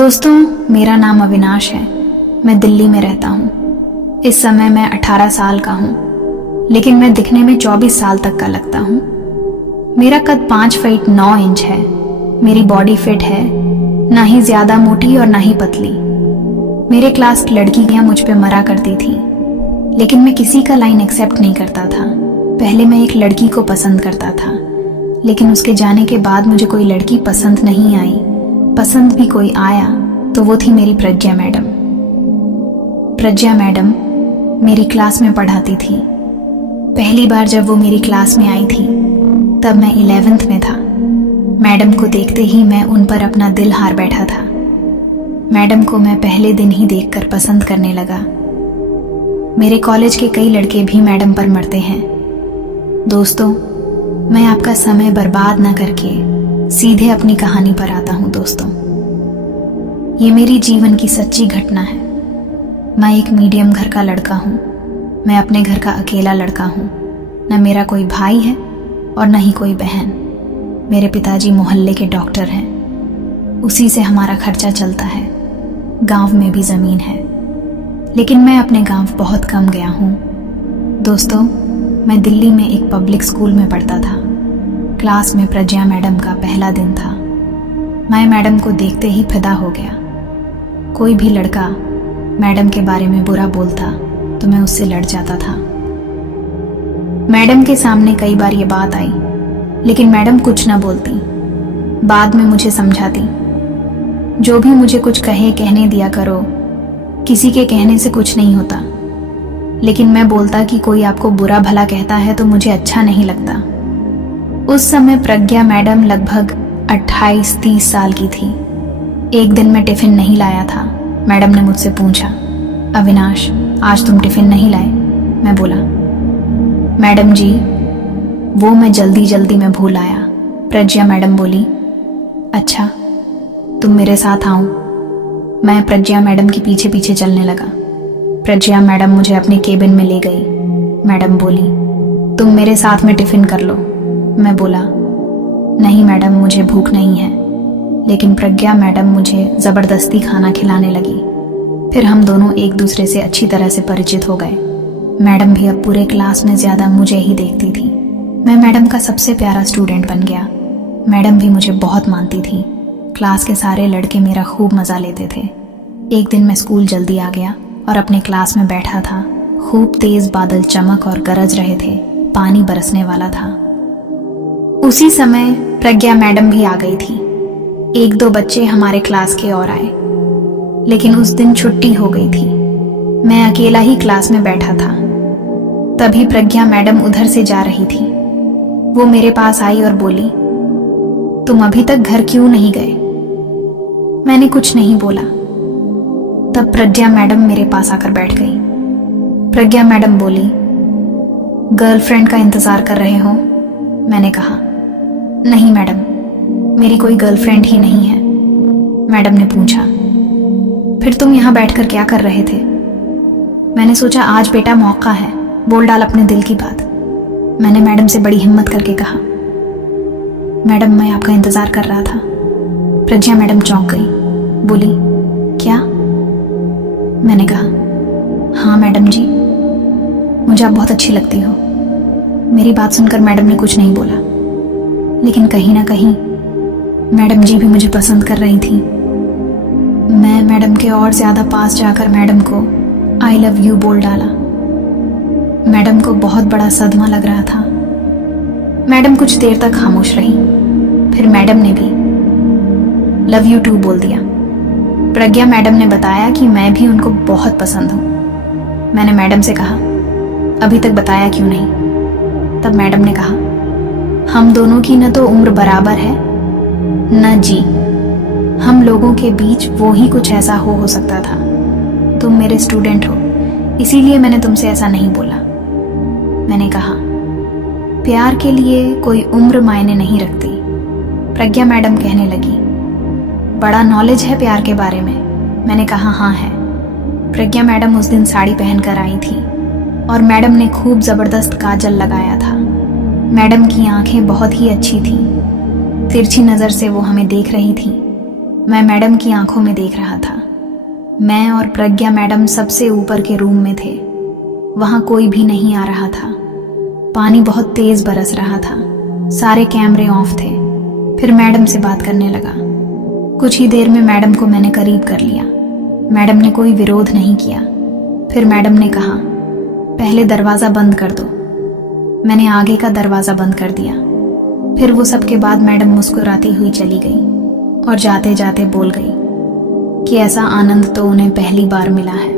दोस्तों, मेरा नाम अविनाश है। मैं दिल्ली में रहता हूँ। इस समय मैं 18 साल का हूँ, लेकिन मैं दिखने में 24 साल तक का लगता हूँ। मेरा कद 5 फीट 9 इंच है। मेरी बॉडी फिट है, ना ही ज्यादा मोटी और ना ही पतली। मेरे क्लास की लड़कियां मुझ पे मरा करती थी, लेकिन मैं किसी का लाइन एक्सेप्ट नहीं करता था। पहले मैं एक लड़की को पसंद करता था, लेकिन उसके जाने के बाद मुझे कोई लड़की पसंद नहीं आई। पसंद भी कोई आया तो वो थी मेरी प्रज्ञा मैडम। प्रज्ञा मैडम मेरी क्लास में पढ़ाती थी। पहली बार जब वो मेरी क्लास में आई थी तब मैं 11th में था। मैडम को देखते ही मैं उन पर अपना दिल हार बैठा था। मैडम को मैं पहले दिन ही देखकर पसंद करने लगा। मेरे कॉलेज के कई लड़के भी मैडम पर मरते हैं। दोस्तों, मैं आपका समय बर्बाद न करके सीधे अपनी कहानी पर आता हूं। दोस्तों, ये मेरी जीवन की सच्ची घटना है। मैं एक मीडियम घर का लड़का हूं। मैं अपने घर का अकेला लड़का हूं। न मेरा कोई भाई है और न ही कोई बहन। मेरे पिताजी मोहल्ले के डॉक्टर हैं। उसी से हमारा खर्चा चलता है। गांव में भी जमीन है, लेकिन मैं अपने गांव बहुत कम गया हूं। दोस्तों, मैं दिल्ली में एक पब्लिक स्कूल में पढ़ता था। क्लास में प्रज्ञा मैडम का पहला दिन था। मैं मैडम को देखते ही फिदा हो गया। कोई भी लड़का मैडम के बारे में बुरा बोलता तो मैं उससे लड़ जाता था। मैडम के सामने कई बार ये बात आई, लेकिन मैडम कुछ ना बोलती। बाद में मुझे समझाती, जो भी मुझे कुछ कहने दिया करो, किसी के कहने से कुछ नहीं होता। लेकिन मैं बोलता कि कोई आपको बुरा भला कहता है तो मुझे अच्छा नहीं लगता। उस समय प्रज्ञा मैडम लगभग 28-30 साल की थी। एक दिन मैं टिफिन नहीं लाया था। मैडम ने मुझसे पूछा, अविनाश, आज तुम टिफिन नहीं लाए? मैं बोला, मैडम जी, वो मैं जल्दी में भूल आया। प्रज्ञा मैडम बोली, अच्छा, तुम मेरे साथ आओ। मैं प्रज्ञा मैडम के पीछे पीछे चलने लगा। प्रज्ञा मैडम मुझे अपने केबिन में ले गई। मैडम बोली, तुम मेरे साथ में टिफिन कर लो। मैं बोला, नहीं मैडम, मुझे भूख नहीं है। लेकिन प्रज्ञा मैडम मुझे जबरदस्ती खाना खिलाने लगी। फिर हम दोनों एक दूसरे से अच्छी तरह से परिचित हो गए। मैडम भी अब पूरे क्लास में ज्यादा मुझे ही देखती थी। मैं मैडम का सबसे प्यारा स्टूडेंट बन गया। मैडम भी मुझे बहुत मानती थी। क्लास के सारे लड़के मेरा खूब मजा लेते थे। एक दिन मैं स्कूल जल्दी आ गया और अपने क्लास में बैठा था। खूब तेज बादल चमक और गरज रहे थे। पानी बरसने वाला था। उसी समय प्रज्ञा मैडम भी आ गई थी। 1-2 बच्चे हमारे क्लास के और आए, लेकिन उस दिन छुट्टी हो गई थी। मैं अकेला ही क्लास में बैठा था। तभी प्रज्ञा मैडम उधर से जा रही थी। वो मेरे पास आई और बोली, तुम अभी तक घर क्यों नहीं गए? मैंने कुछ नहीं बोला। तब प्रज्ञा मैडम मेरे पास आकर बैठ गई। प्रज्ञा मैडम बोली, गर्लफ्रेंड का इंतजार कर रहे हो? मैंने कहा, नहीं मैडम, मेरी कोई गर्लफ्रेंड ही नहीं है। मैडम ने पूछा, फिर तुम यहां बैठकर क्या कर रहे थे? मैंने सोचा आज बेटा मौका है, बोल डाल अपने दिल की बात। मैंने मैडम से बड़ी हिम्मत करके कहा, मैडम, मैं आपका इंतजार कर रहा था। प्रज्ञा मैडम चौंक गई। बोली, क्या? मैंने कहा, हाँ मैडम जी, मुझे आप बहुत अच्छी लगती हो। मेरी बात सुनकर मैडम ने कुछ नहीं बोला, लेकिन कहीं ना कहीं मैडम जी भी मुझे पसंद कर रही थी। मैं मैडम के और ज्यादा पास जाकर मैडम को आई लव यू बोल डाला। मैडम को बहुत बड़ा सदमा लग रहा था। मैडम कुछ देर तक खामोश रही। फिर मैडम ने भी लव यू टू बोल दिया। प्रज्ञा मैडम ने बताया कि मैं भी उनको बहुत पसंद हूं। मैंने मैडम से कहा, अभी तक बताया क्यों नहीं? तब मैडम ने कहा, हम दोनों की न तो उम्र बराबर है न जी। हम लोगों के बीच वो ही कुछ ऐसा हो सकता था। तुम मेरे स्टूडेंट हो, इसीलिए मैंने तुमसे ऐसा नहीं बोला। मैंने कहा, प्यार के लिए कोई उम्र मायने नहीं रखती। प्रज्ञा मैडम कहने लगी, बड़ा नॉलेज है प्यार के बारे में। मैंने कहा, हाँ है। प्रज्ञा मैडम उस दिन साड़ी पहनकर आई थी और मैडम ने खूब जबरदस्त काजल लगाया था। मैडम की आंखें बहुत ही अच्छी थी। तिरछी नजर से वो हमें देख रही थी। मैं मैडम की आंखों में देख रहा था। मैं और प्रज्ञा मैडम सबसे ऊपर के रूम में थे। वहां कोई भी नहीं आ रहा था। पानी बहुत तेज बरस रहा था। सारे कैमरे ऑफ थे। फिर मैडम से बात करने लगा। कुछ ही देर में मैडम को मैंने करीब कर लिया। मैडम ने कोई विरोध नहीं किया। फिर मैडम ने कहा, पहले दरवाज़ा बंद कर दो। मैंने आगे का दरवाज़ा बंद कर दिया। फिर वो सब के बाद मैडम मुस्कुराती हुई चली गई और जाते जाते बोल गई कि ऐसा आनंद तो उन्हें पहली बार मिला है।